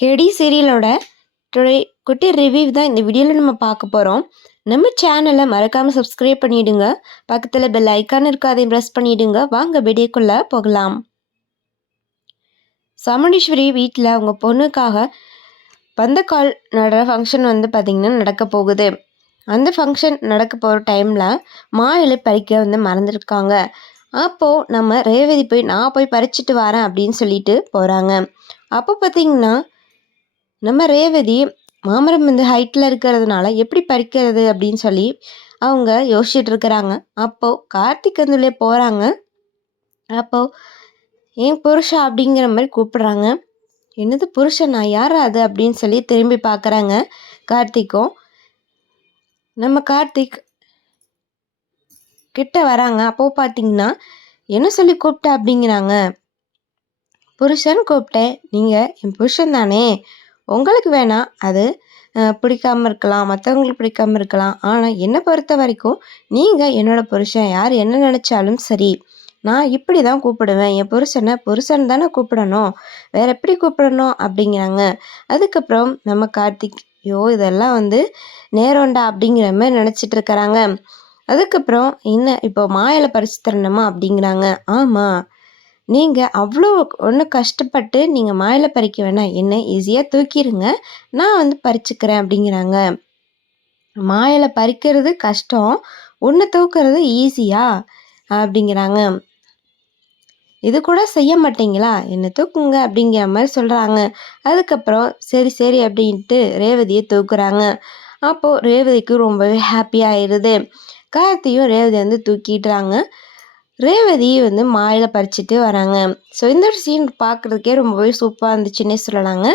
கேடி சீரியலோட today குட்டி review தான் இந்த வீடியோவில் நம்ம பார்க்க போகிறோம். நம்ம சேனலை மறக்காமல் சப்ஸ்கிரைப் பண்ணிவிடுங்க. பக்கத்தில் பெல் ஐக்கான் இருக்குது, அதையும் ப்ரெஸ் பண்ணிவிடுங்க. வாங்க வீடியோக்குள்ளே போகலாம். சாமுண்டீஸ்வரி வீட்டில் அவங்க பொண்ணுக்காக பந்தக்கால் நடுற ஃபங்க்ஷன் பார்த்திங்கன்னா நடக்க போகுது. அந்த ஃபங்க்ஷன் நடக்க போகிற டைமில் மா இலை பறிக்க மறந்துருக்காங்க. அப்போது நம்ம ரேவதி நான் போய் பறிச்சுட்டு வரேன் அப்படின்னு சொல்லிட்டு போகிறாங்க. அப்போ பார்த்திங்கன்னா நம்ம ரேவதி மாமரம் ஹைட்டில் இருக்கிறதுனால எப்படி பறிக்கிறது அப்படின்னு சொல்லி அவங்க யோசிச்சுட்டு இருக்கிறாங்க. அப்போது கார்த்திக் உள்ளே போகிறாங்க. அப்போது ஏன் புருஷா அப்படிங்கிற மாதிரி கூப்பிடுறாங்க. என்னது புருஷனா, யாரா அது அப்படின்னு சொல்லி திரும்பி பார்க்குறாங்க. கார்த்திக்கும் நம்ம கார்த்திக் கிட்ட வராங்க. அப்போது பார்த்தீங்கன்னா என்ன சொல்லி கூப்பிட்ட அப்படிங்கிறாங்க. புருஷன் கூப்பிட்டேன், நீங்கள் என் புருஷன் தானே, உங்களுக்கு வேணால் அது பிடிக்காமல் இருக்கலாம், மற்றவங்களுக்கு பிடிக்காமல் இருக்கலாம், ஆனால் என்னை பொறுத்த வரைக்கும் நீங்கள் என்னோடய புருஷன். யார் என்ன நினச்சாலும் சரி, நான் இப்படி தான் கூப்பிடுவேன். என் புருஷனை புருஷன் தானே கூப்பிடணும், வேறு எப்படி கூப்பிடணும் அப்படிங்கிறாங்க. அதுக்கப்புறம் நம்ம கார்த்திக் இதெல்லாம் நேரம்டா அப்படிங்கிற மாதிரி நினச்சிட்டு இருக்கிறாங்க. அதுக்கப்புறம் என்ன இப்போ மாயில பறிச்சு தரணுமா அப்படிங்கிறாங்க. ஆமாம், நீங்கள் அவ்வளோ ஒன்றும் கஷ்டப்பட்டு நீங்கள் மாயில பறிக்க வேணாம், என்ன ஈஸியாக தூக்கிடுங்க, நான் பறிச்சுக்கிறேன் அப்படிங்கிறாங்க. மாயில பறிக்கிறது கஷ்டம், ஒன்று தூக்குறது ஈஸியா அப்படிங்கிறாங்க. இது கூட செய்ய மாட்டீங்களா, என்ன தூக்குங்க அப்படிங்கிற மாதிரி சொல்கிறாங்க. அதுக்கப்புறம் சரி சரி அப்படின்ட்டு ரேவதியை தூக்குறாங்க. அப்போது ரேவதிக்கு ரொம்பவே ஹாப்பியாகிடுது. கார்த்தியும் ரேவதி தூக்கிடுறாங்க. ரேவதி மாயில பறிச்சுட்டு வராங்க. ஸோ இந்த ஒரு சீன் பார்க்குறதுக்கே ரொம்பவே சூப்பராக இருந்துச்சுன்னே சொல்லலாங்க.